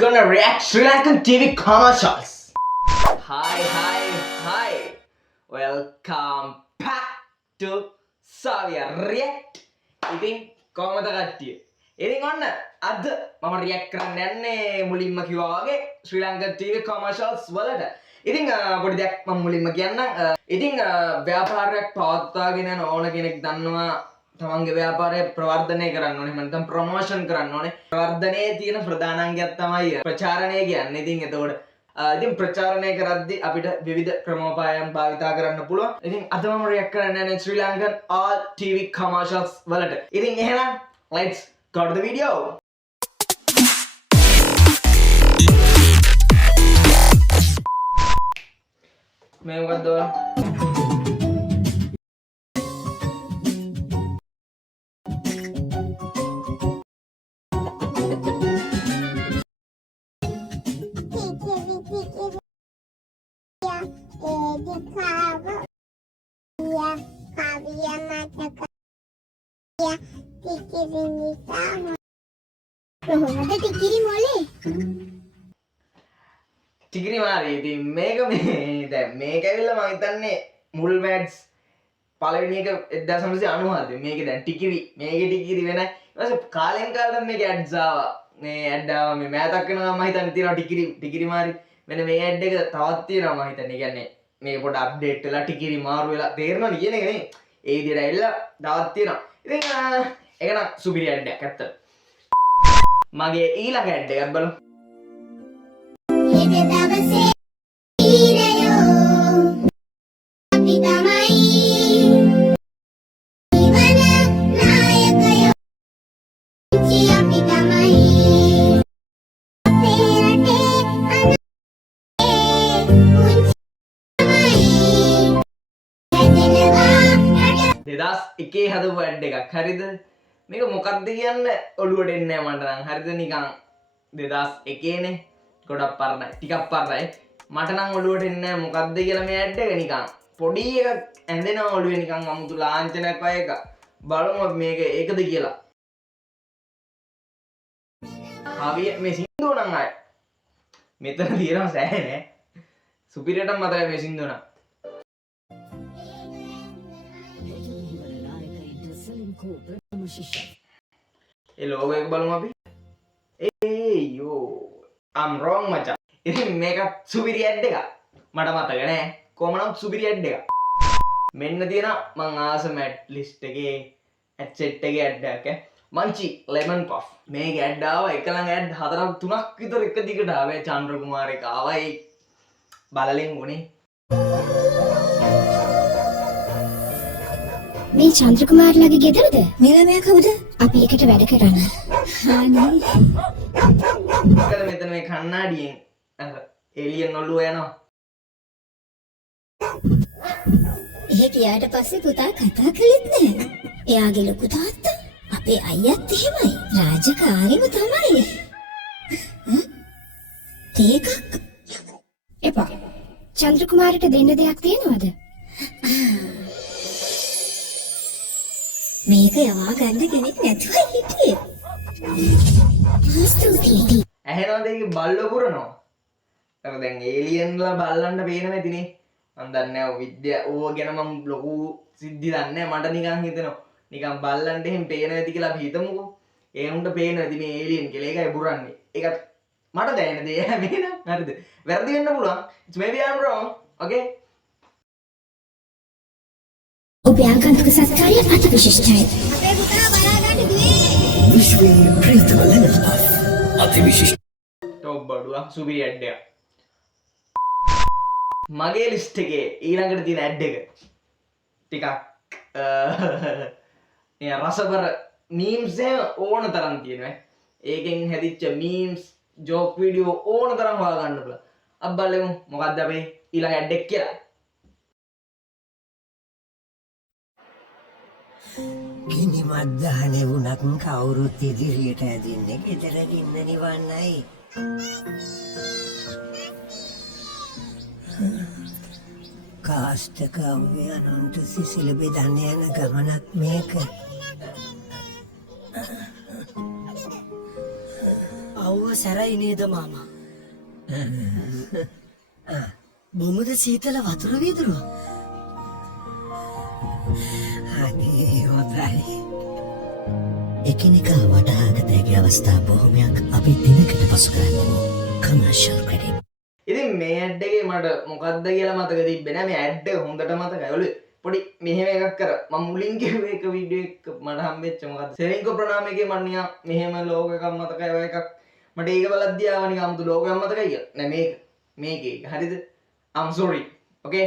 gonna react Sri Lankan TV commercials. Hi. Welcome back to Savia React. ඉතින් කොහමද කට්ටිය? ඉතින් ඔන්න අද මම react කරන්න යන්නේ මුලින්ම කිව්වා වගේ Sri Lankan TV commercials වලට. ඉතින් පොඩි දෙයක් මම මුලින්ම කියන්නම්. ඉතින් ව්‍යාපාරයක් පවත්වාගෙන යන ඕන කෙනෙක් දන්නවා තමන්ගේ ව්‍යාපාරය ප්‍රවර්ධනය කරන්න ඕනේ නැත්නම් ප්‍රොමෝෂන් කරන්න ඕනේ. ප්‍රවර්ධනයේ තියෙන ප්‍රධාන අංගයක් තමයි ප්‍රචාරණය කියන්නේ. ඉතින් එතකොට ඉතින් ප්‍රචාරණය කරද්දී අපිට විවිධ ක්‍රමෝපායන් භාවිතා කරන්න පුළුවන්. ඉතින් අද මම රියැක්ට් කරන්න යන්නේ Sri Lankan all TV commercials වලට. ඉතින් එහෙනම් let's go to the video. මේ මොකද්ද? ටිකිරි මාරි ඉතින් මේක දැන් මේක ඇවිල්ලා මම හිතන්නේ මුල් මැඩ්ස් පළවෙනි එක 1997 මේක දැන් ටිකිරි මේකේ ටිකිරි වෙන ඊට පස්සේ කාලෙන් කාලට මේක ඇඩ්ස් ආවා මේ ඇඩ් ආවා මේ මෑතක් වෙනවා මම හිතන්නේ තියෙනවා ටිකිරි මාරි මෙන්න මේ ඇඩ් එක තවත් තියෙනවා මම හිතන්නේ කියන්නේ මේක පොඩ අප්ඩේට් වෙලා ටිකිරි මාරු වෙලා තේරෙනවද කියන එක නේ ඒ විදිහට ඇවිල්ලා තවත් තියෙනවා ඉතින් ඒක නම් සුපිරි ඇඩ් එකක් ඇත්තට මගේ ඊළඟ ඇඩ් එකක් බලමු දෙදස් එකේ හදපු ඇඩ් එකක් හරිද මේක මොකක්ද කියන්න ඔළුවට එන්නේ නැහැ මට නම් හරිද නිකන් 2001 නේ ගොඩක් පරණයි ටිකක් පරණයි මට නම් ඔළුවට එන්නේ නැහැ මොකක්ද කියලා මේ ඇඩ් එක නිකන් පොඩි එකක් ඇඳෙනවා ඔළුවේ නිකන් අමුතු ලාංඡනයක් වගේ එකක් බලමු මේක ඒකද කියලා හරිය මේ සින්දුව නම් ආයේ මෙතන තියෙනවා සෑහෙන නේ සුපිරියටම මතකයි මේ සින්දුව නම් ඒ ලෝගෝ එක බලමු අපි ඒ යෝ I'm wrong මචං ඉතින් මේක සුපිරි ඇඩ් එකක් මට මතක නෑ කොහොමනම් සුපිරි ඇඩ් එකක් මෙන්න තියෙනවා මං ආසම ඇඩ් ලිස්ට් එකේ ඇඩ් සෙට් එකේ ඇඩ් එකක් මංචි ලෙමන් පෆ් මේක ඇඩ් ආවා එක ළඟ ඇඩ් හතරක් තුනක් විතර එක දිගට ආවේ චන්ද්‍ර කුමාර එක ආවා ඒ බලලින් උනේ මේ චන්ද්‍ර කුමාරලාගේ ගෙදරද? මේ ළමයා කවුද? අපි එකට වැඩ කරන. හා නේ. මොකද මෙතන මේ කණ්ණාඩියෙන් අර එලියන් ඔළුව යනවා. එහෙ ගියාට පස්සේ පුතා කතා කළෙත් නෑ. එයාගේ ලොකු තාත්තා අපේ අයියත් එහෙමයි. රාජකාරිම තමයි. තේකක්. එපා. චන්ද්‍ර කුමාරට දෙන්න දෙයක් තියෙනවද? මේක යවා ගන්න කෙනෙක් නැතුව හිටියේ. ස්තුතියි. ඇහෙනවද ඒකේ බල්ලෝ පුරනවා? අර දැන් ඒලියන්ලා බල්ලන්ට පේනවා ඇතිනේ. මම දන්නේ නැහැ විද්‍යාව ඕව ගැන මම ලොකු සිද්ධි දන්නේ නැහැ. මට නිකන් හිතෙනවා. නිකන් බල්ලන්ට එහෙම පේනවා ඇති කියලා අපි හිතමුකෝ. ඒ උන්ට පේනවා ඇති මේ ඒලියන් කියලා. ඒකයි පුරන්නේ. ඒකත් මට දැනෙන දේ හැමේන. හරිද? වැරදි වෙන්න පුළුවන්. It's maybe I'm wrong. Okay? ඔබේ ආගන්තුක සත්කාරය අති විශිෂ්ටයි. අපේ පුතා බලා ගන්න දුවේ. විශ්වයේ ප්‍රියතම ලෙමන් පෆ් අති විශිෂ්ට. ටොප් බඩුවා සුපිරි ඇඩ් එක. මගේ ලිස්ට් එකේ ඊළඟට තියෙන ඇඩ් එක ටිකක් රසබර මීම්ස් ඕන තරම් තියෙනවා. ඒකෙන් හැදිච්ච මීම්ස් ජෝක් වීඩියෝ ඕන තරම් හොයාගන්න පුළුවන්. අපි බලමු මොකක්ද අපේ ඊළඟ ඇඩ් එක කියලා. ගිනි මද්දානේ වුණත් කවුරුත් ඉදිරියට ඇදින්නේ ගෙදර ගින්න නිවන්නයි. කාස්ටක අව්‍යයන්ට සිසිල බෙදන්න යන ගමනක් මේක. අව්ව සැරයි නේද මාමා? බොමුද සීතල වතුර වීදුරුව? අනේ හොඳයි. එකිනෙකා වටහාගත හැකි අවස්ථා බොහොමයක් අපි දිනකට පසු කරන්නේ කමර්ෂල් ක්‍රෙඩිට්. ඉතින් මේ ඇඩ් එකේ මට මොකද්ද කියලා මතක තිබ්බේ නෑ. මේ ඇඩ් එක හොඳට මතකයි. ඔලුවේ පොඩි මෙහෙම එකක් කර මම මුලින් කිව්ව එක වීඩියෝ එක මට හම්බෙච්ච මොකද්ද? සෙලින්කෝ ප්‍රනාමයේ මම නිකන් මෙහෙම ලෝගෝ එකක් මතකයි. ඔය එකක් මට ඒක බලද්දී ආව නිකන් 아무තු ලෝගෝ එකක් මතකයි කියලා. නෑ මේකේ හරිද? I'm sorry. Okay.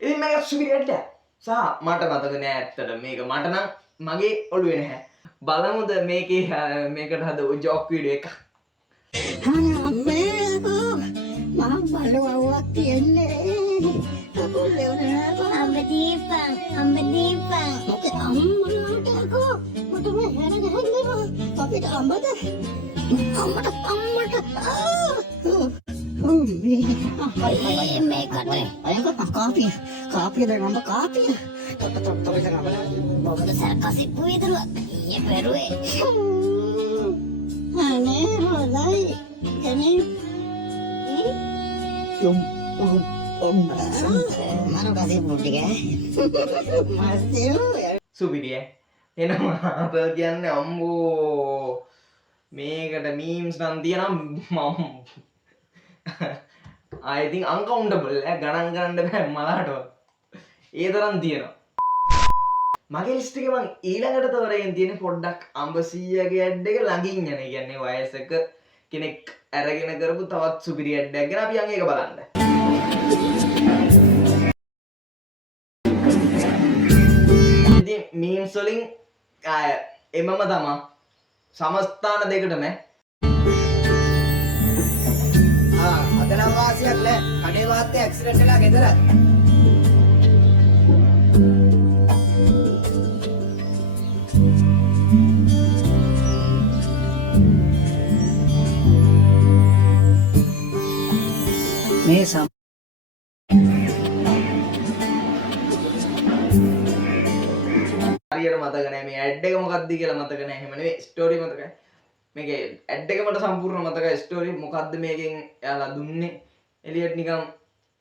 ඉතින් මේක සුපිරි ඇඩ් එකක්. සහ මට මතක නෑ ඇත්තට මේක මට නම් මගේ ඔළුවේ නැහැ. බලමුද මේකේ මේකට හදපු ජෝක් වීඩියෝ එකක්. මම බලවවක් තියන්නේ අම්බ දීපන් මොකද අම්මට අකෝ මට මේ හැර ගහන්නවා අපිට අම්බද අම්මට මේකට අයක කාපිය දැන් අම්බ කාපිය මොකද සර්කස් ඉපු විතර ඊයේ පෙරුවේ අනේ හොඳයි කෙනෙක් මනෝ kasih පුටික සුපිරිය එනවා අප කියන්නේ අම්බෝ මේකට මීම්ස් නම් තියෙනවා මම I think uncountable ගණන් ගන්න බෑ මලාටවත් ඒ තරම් තියෙනවා මගේ ලිස්ට් එකේ මං ඊළඟට තවරගෙන තියෙන පොඩ්ඩක් අම්බ 100ගේ ඇඩ් එක ළඟින් යන. ඒ කියන්නේ වයසක කෙනෙක් අරගෙන කරපු තවත් සුපිරි ඇඩ් එකක් ගැන අපි යන් ඒක බලන්න. ඉතින් මීම්ස් වලින් එමම තමයි සමස්ථාන දෙකටම අද නම් වාසියක් නෑ. කඩේ වාත්තේ ඇක්සිඩන්ට් වෙලා ගෙදර. මේ සම් හරියට මතක නෑ මේ ඇඩ් එක මොකක්ද කියලා මතක නෑ. එහෙම නෙවෙයි ස්ටෝරි මතකයි. මේකේ ඇඩ් එක මට සම්පූර්ණ මතකයි. ස්ටෝරි මොකද්ද මේකෙන් එයාලා දුන්නේ එලියට නිකන්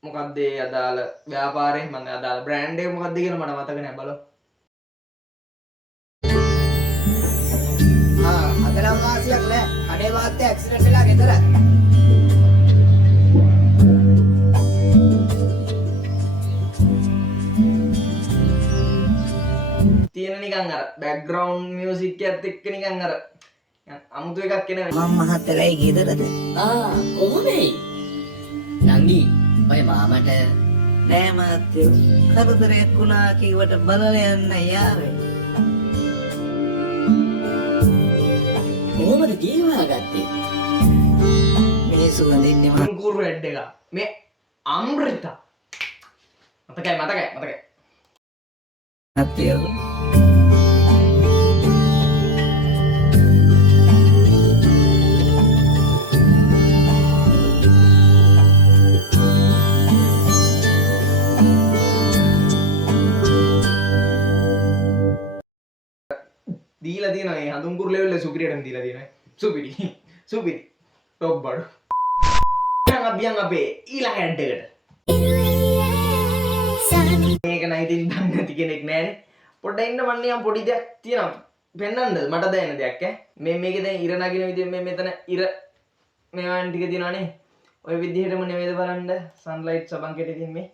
මොකද්ද ඒ අදාළ ව්‍යාපාරේ මම අදාළ බ්‍රෑන්ඩ් එක මොකද්ද කියලා මට මතක නෑ බලමු. අද නම් වාසියක් නෑ. කඩේ වාත්තේ ඇක්සිඩන්ට් වෙලා ගෙදර. තියෙන නිකන් අර බෑග්ග්‍රවුන්ඩ් මියුසික් එකත් එක්ක නිකන් අර අමුතු එකක් එන මම මහත්තයයි ගෙදරද? කොහොමයි නංගි ඔය මාමට නෑ මහත්තයෝ. කරදරයක් වුණා කිව්වට බලලා යන්න යාවේ. කොහොමද ජීවාගත්තේ මිනිස්සු වඳින්නේ මම. අංකුරු ඇඩ් එක මේ අමෘතා මතකයි මහත්තයෝ. දීලා තියෙනවා මේ හඳුන්කුරු ලෙවල් එක සුපිරියටම දීලා තියෙනවා. සුපිරි ටොප් බඩු. දැන් අපි යන් අපේ ඊළඟ ඇඩ් එකට. මේක නම් ඉතින් දන්නේ නැති කෙනෙක් නෑනේ. පොඩ්ඩක් ඉන්න මන් නිකන් පොඩි දෙයක් තියෙනවා. පෙන්නන්නද මට දැනෙන දෙයක් ඈ. මේකේ දැන් ඉර නගින විදිහ මේ මෙතන ඉර මේවන් ටික තියෙනවානේ. ඔය විදිහටම නෙමෙයිද බලන්න සන්ලයිට් සබන් කෙටේ තියෙන මේ.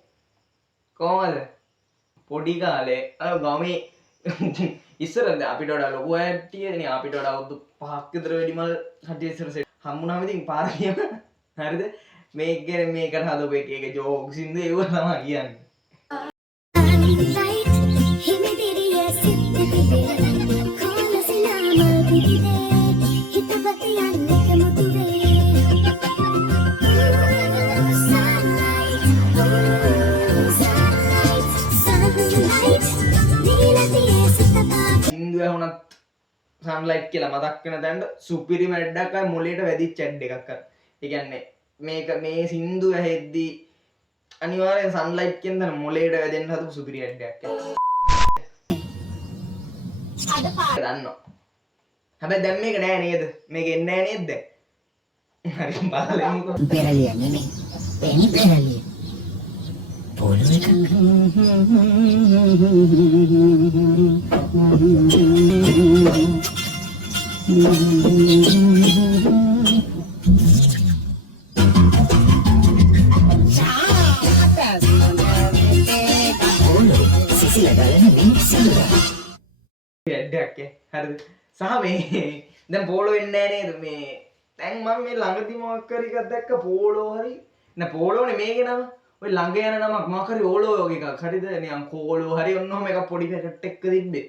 කොහමද? පොඩි කාලේ අර ගමේ ඉස්සර අපිට වඩා ලොකු අය තියෙන්නේ අපිට වඩා අවුරුදු 5ක් විතර වැඩිමල් කට්ටිය ඉස්සර සෙට් හම්බුනාම ඉතින් පාරේම හරිද මේක ගැන මේකට හදපු එක ජෝක්ස් ඉන්න ඒව තමයි කියන්නේ වුණත් සන්ලයිට් කියලා මතක් වෙන තැනට සුපිරි මැඩ්ඩක් අය මොලේට වැදිච්ච ඇඩ් එකක් අර. ඒ කියන්නේ මේක මේ සින්දුව ඇහෙද්දි අනිවාර්යෙන් සන්ලයිට් කියන තැන මොලේට වැදෙන්න හදපු සුපිරි ඇඩ් එකක්. දන්නවා. හැබැයි දැන් මේක නෑ නේද? මේක එන්නේ නෑ නේද? හරි බලමුකෝ. පෙරලිය නෙමෙයි. පෙනි පෙරලිය. පොළොව එකක්. පොළොව සිසිල ගලන මිනිස්සුන්ව. ඇඩ්ඩක් හරිද? සහ මේ දැන් පෝලෝ වෙන්නේ නැහැ නේද මේ දැන් මම මේ ළඟදී මොකක් හරි එකක් දැක්ක පෝලෝ හරි නෑ පෝලෝනේ මේකේ නම ඔය ළඟ යන නමක් මොකක් හරි ඕලෝ වගේ එකක් හරිද නිකන් කෝලෝ හරි ඔන්නෝම එකක් පොඩි පැකට් එකක තිබ්බේ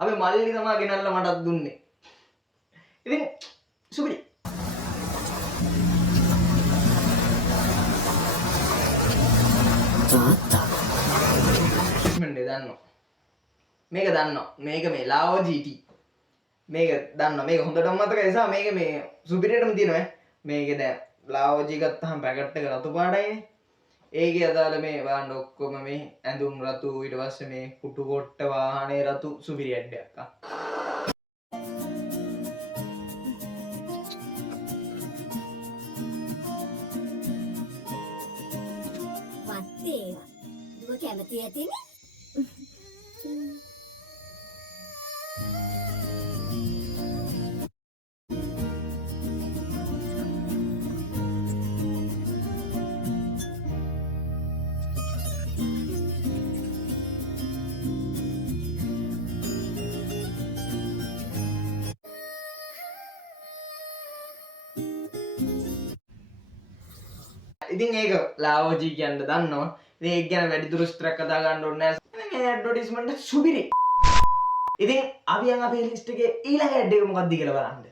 අපි මල්ලි තමයි ගෙනල්ලා මටත් දුන්නේ ඉතින් සුපිරි තාත්තා මන්නේ දන්නවා මේක දන්නවා මේක මේ ලාවෝ GT මේක දන්නවා මේක හොඳටම මතකයි නිසා මේක මේ සුපිරියටම තියෙනවා මේක දැන් ලාවෝ G ගත්තාම පැකට් එක රතු පාටයිනේ ඒකේ අදාළ මේ බලන්න ඔක්කොම මේ ඇඳුම් රතු ඊට පස්සේ මේ කුටු කොට්ට වාහනේ රතු සුපිරි ඇඩ්ඩයක් වත්තේ දුව කැමති ඇතිනේ. ඉතින් ඒක ලාවෝ G කියන්න දන්නවා ඉතින් ඒක ගැන වැඩිදුර විස්තරයක් කතා ගන්න ඕනේ නැහැ මේ ඇඩ්වර්ටයිස්මන්ට් එක සුපිරි ඉතින් අපි යන් අපේ ලිස්ට් එකේ ඊළඟ ඇඩ් එක මොකක්ද කියලා බලන්න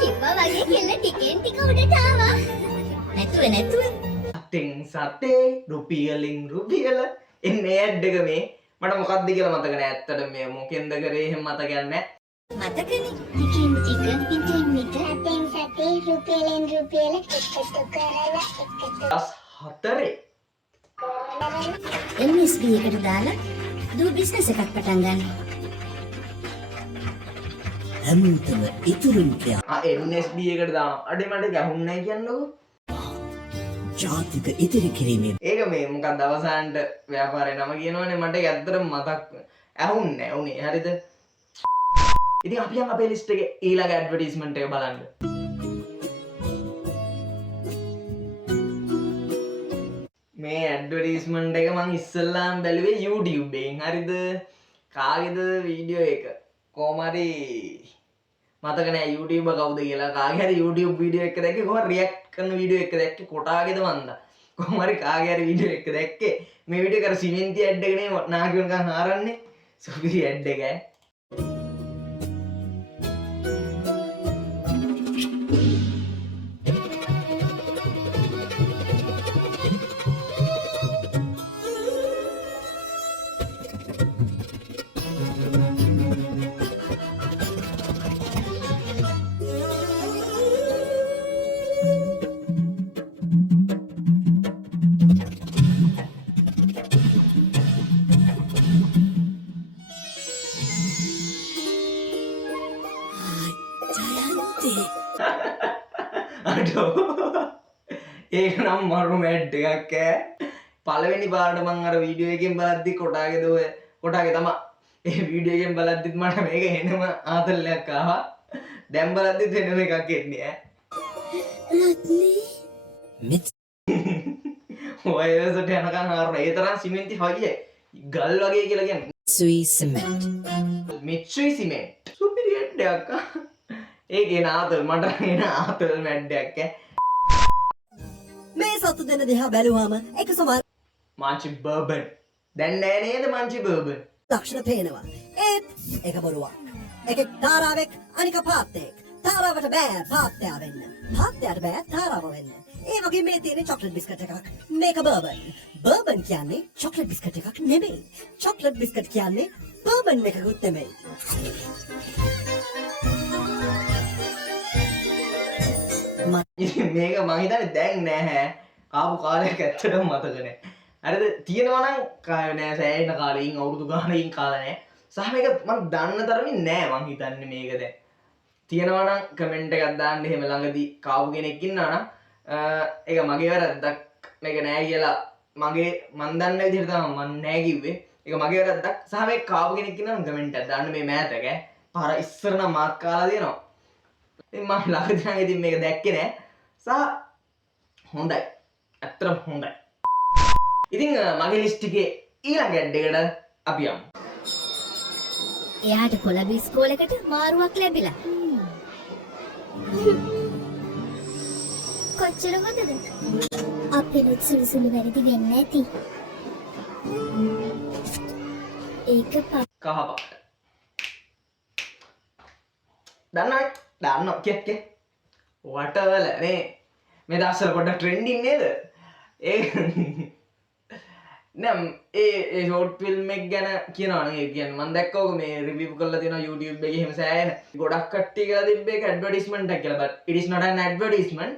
කිව්වා වගේ කෙල්ල ටිකෙන් ටික උඩට ආවා. නැතුව. සතෙන් සතේ රුපියලින් රුපියල එන්නේ ඇඩ් එක මේ මට මොකක්ද කියලා මතක නෑ ඇත්තට මේ මොකෙන්ද කරේ එහෙම මතකයක් නෑ මතකනේ. ටිකෙන් ටික පිටින් පිට සතෙන් සතේ රුපියලෙන් රුපියල එකතු කරලා එකතු 4 MSB එකට දාලා දුව බිස්නස් එකක් පටන් ගන්න. හැමෝටම ඉතුරුම් කියා NSB එකට දානවා අඩේ මට ගැහුන්නේ නැහැ කියන්නකෝ ජාතික ඉදිරි කිරීමේ ඒක මේ මොකක්ද අවසානට ව්‍යාපාරේ නම කියනවනේ මට ඒක ඇත්තටම මතක් ඇහුන්නේ නැහැ උනේ හරිද ඉතින් අපි යන් අපේ ලිස්ට් එකේ ඊළඟ ඇඩ්වර්ටයිස්මන්ට් එක බලන්න මේ ඇඩ්වර්ටයිස්මන්ට් එක මම ඉස්සල්ලාම බැලුවේ YouTube එකෙන් හරිද කාගේද වීඩියෝ එක කොහොම හරි මතක නෑ YouTuber කවුද කියලා කාගේ හරි YouTube වීඩියෝ එක දැක්කේ කොහොම රියැක්ට් කරන වීඩියෝ එක දැක්කේ කොටාගේද මන්දා කොහොම හරි කාගේ හරි වීඩියෝ එක දැක්කේ මේ වීඩියෝ කර සිමෙන්ති ඇඩ් එකනේ නාකියුන්කන් හාරන්නේ සුපිරි ඇඩ් එක ඒක නම් මරු මැඩ් එකක් ඈ පළවෙනි පාරට මං අර වීඩියෝ එකෙන් බලද්දි කොටාගේද ඔය කොටාගේ තමයි ඒ වීඩියෝ එකෙන් බලද්දිත් මට මේක එනම ආතල්ලයක් ආවා දැන් බලද්දිත් වෙනම එකක් එන්නේ ඈ මෙත් ඔයසට යනකම් හාරන ඒ තරම් සිමෙන්ති හයිය ගල් වගේ කියලා කියන්නේ සුයි සිමෙන්ට් මිත්සුයි සිමෙන්ට් සුපිරි ඇඩ්ඩයක් ඒකේ නාතල් මට එන ආතල් මැඩ්ඩයක් ඈ මේ සතු දෙන දිහා බැලුවාම එක සමාන මාංචි බර්බන් දැන් නෑ නේද මාංචි බර්බන් ලක්ෂණ පේනවා ඒත් එක බොරුවක් එකෙක් තාරාවෙක් අනික පාත්තෙක් තාරාවට බෑ පාත්තයා වෙන්න පාත්තයාට බෑ තාරාව වෙන්න ඒ වගේ මේ තියෙන චොක්ලට් බිස්කට් එකක් මේක බර්බන් කියන්නේ චොක්ලට් බිස්කට් එකක් නෙමෙයි චොක්ලට් බිස්කට් කියන්නේ බර්බන් එකකුත් නෙමෙයි මේක මං හිතන්නේ දැන් නැහැ කාපු කාලයක් ඇත්තටම මතක නැහැ හරිද තියෙනවා නම් කාය නෑ සෑහෙන කාලෙකින් අවුරුදු ගානකින් කාලා නැහැ සහ මේක මම දන්න තරමින් නෑ මං හිතන්නේ මේක දැන් තියෙනවා නම් කමෙන්ට් එකක් දාන්න එහෙම ළඟදී කාපු කෙනෙක් ඉන්නවා නම් ඒක මගේ වැරද්දක් මේක නෑ කියලා මන් දන්න විදිහට තමයි මන් නෑ කිව්වේ ඒක මගේ වැරද්දක් සහ මේ කාපු කෙනෙක් ඉන්නවා නම් කමෙන්ට් එකක් දාන්න මේ මෑතක පාර ඉස්සර නම් මාත් කාලා දෙනවා ඉතින් මම ළඟදී නම් ඉතින් මේක දැක්කේ නෑ සහ හොඳයි ඇත්තටම හොඳයි ඉතින් මගේ ලිස්ට් එකේ ඊළඟ ඇඩ් එකට අපි යමු එයාට කොළඹ ඉස්කෝලේකට මාරුවක් ලැබිලා. කොච්චර හොඳද? අපේ සුළු සුළු වැරදි වෙන්නේ නැති. ඒක කහ පාට දන්නවා කිය වටවල නේ මේ දවස්වල පොඩ්ඩක් ට්‍රෙන්ඩින් නේද ඒ නම් ඒ ෂෝට් ෆිල්ම් එක ගැන කියනවා නේ කියන්නේ මම දැක්කා ඔක මේ රිවිව් කරලා තියෙනවා YouTube එකේ එහෙම සෑහෙන ගොඩක් කට්ටිය කියලා තිබ්බේ ඒක ඇඩ්වර්ටයිස්මන්ට් එකක් කියලා but it is not an advertisement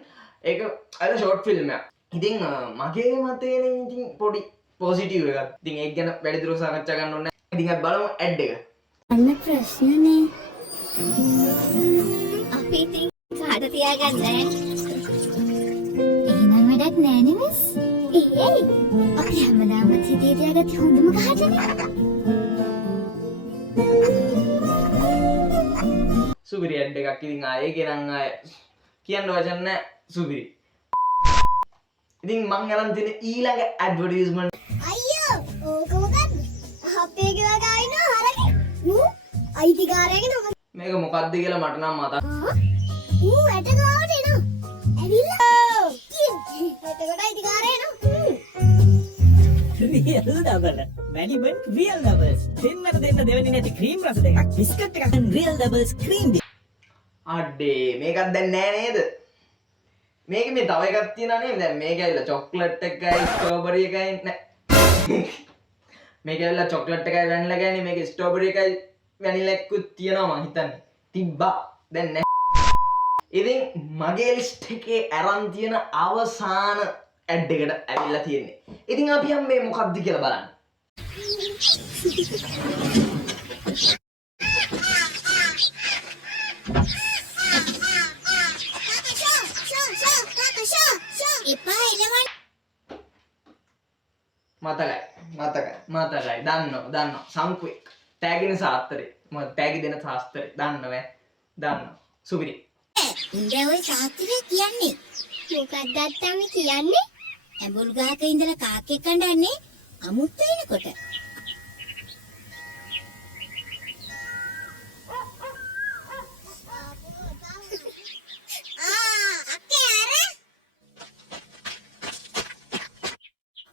ඒක අර ෂෝට් ෆිල්ම් එකක් ඉතින් මගේ මතේනේ ඉතින් පොඩි පොසිටිව් එකක් ඉතින් ඒක ගැන වැඩිදුර සාකච්ඡා කරන්න ඕනේ ඉතින් අපි බලමු ඇඩ් එක අන්න ප්‍රශ්නනේ. අපි ඉතින් කාට තියාගන්නේ? එහෙනම් වැඩක් නෑ නේ මිස්. ඒ අපි හැමදාම හිතේ තියාගත්තේ හොඳම කාටනේ. සුපිරි ඇඩ් එකක් ඉතින් ආයේ ගෙනන් ආය කියන්න වචන නැහැ සුපිරි ඉතින් මං අරන් තියෙන ඊළඟ ඇඩ්වර්ටයිස්මන්ට් අයියෝ ඕක මොකක්ද අපේ ගෙවල් ගාවින හරකේ අයිතිකාරයගෙන මේක මොකක්ද කියලා මට නම් මතක් ඇට ගාවට එනවා ඇවිල්ලා එතකොට අයිතිකාරය එනවා Real double. Vanillin real doubles. දෙන්නට දෙන්න දෙවෙනි නැති ක්‍රීම් රස දෙකක් බිස්කට් එකක් real doubles ක්‍රීම් අඩේ මේකක් දැන් නෑ නේද මේක මේ තව එකක් තියෙනවා නේද දැන් මේක ඇවිල්ලා චොක්ලට් එකයි ස්ට්‍රෝබරි එකයි නෑ මේක ඇවිල්ලා චොක්ලට් එකයි වැනිලා එකයි මේක ස්ට්‍රෝබරි එකයි වැනිලා එකකුත් තියෙනවා මං හිතන්නේ තිබ්බා දැන් නෑ ඉතින් මගේ ලිස්ට් එකේ අරන් තියෙන අවසාන ඇඩ් එකට ඇවිල්ලා තියෙන්නේ ඉතින් අපි යම් මේ මොකක්ද කියලා බලන්න මතකයි දන්නවා සංකුවෙක් තෑගින සාස්තරේ මම තෑගි දෙන සාස්තරේ දන්නවා සුපිරි උන්ගේ ওই සාත්‍රය කියන්නේ මොකක්ද අත්තම කියන්නේ ඇඹුල් ගහක ඉඳලා කාකෙක් කණ්ඩන්නේ අමුත් වෙනකොට.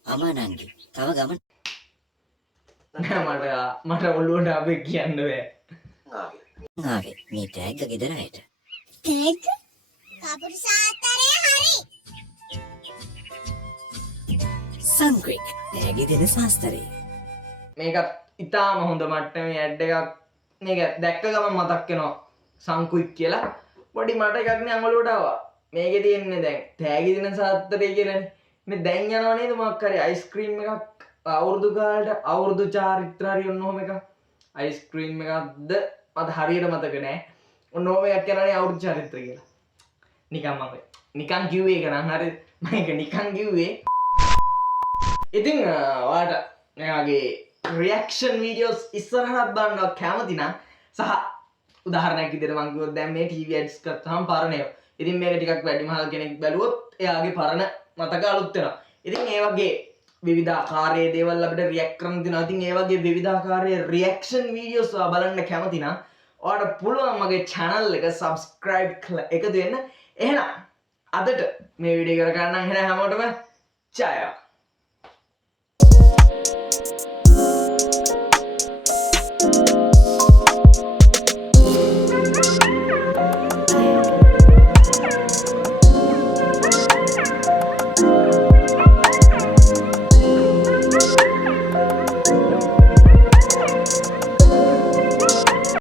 අමා නංගි තව ගමන් නෑ මට ඔළුවට අපි කියන්න බෑ ආවේ මේ ටැග් එක ගෙදර ඇයට ටැග් කපුරු සාත්තරේ හරි සංක්‍රික් ටැග් දෙන සාස්තරේ මේකත් ඉතාම හොඳ මට්ටමේ ඇඩ් එකක් මේක දැක්ක ගමන් මතක් වෙනවා සංකුයික් කියලා පොඩි මට එකක් නේ අඟලුවට ආවා මේකේ තියෙන්නේ දැන් තෑගි දෙන සාත්තරේ කියලානේ මේ දැන් යනවා නේද මොකක් හරි අයිස්ක්‍රීම් එකක් අවුරුදු කාලට අවුරුදු චාරිත්‍ර හරි ඔන්න ඔහොම එකක් අයිස්ක්‍රීම් එකක්ද මට හරියට මතක නෑ ඔන්න ඔහොම එකක් යනවානේ අවුරුදු චාරිත්‍ර කියලා නිකන් කිව්වේ ඒක නම් හරි මම ඒක නිකන් කිව්වේ ඉතින් ඔයාලට මෙයාගේ රියැක්ෂන් වීඩියෝස් ඉස්සරහට බලන්න කැමති නම් සහ උදාහරණයක් විදිහට මම කිව්වොත් දැන් මේ ටීවී ඇඩ්ස් කරාම පරණ ඒවා. ඉතින් මේක ටිකක් වැඩිමහල් කෙනෙක් බැලුවොත් එයාගේ පරණ මතක අලුත් වෙනවා. ඉතින් ඒ වගේ විවිධාකාරයේ දේවල් අපිට රියැක්ට් කරන්න දෙනවා. ඉතින් ඒ වගේ විවිධාකාරයේ රියැක්ෂන් වීඩියෝස් බලන්න කැමති නම් ඔයාලට පුළුවන් මගේ channel එක subscribe කරලා එකතු වෙන්න. එහෙනම් අදට මේ වීඩියෝ කර ගන්න නම් එහෙනම් හැමෝටම ජය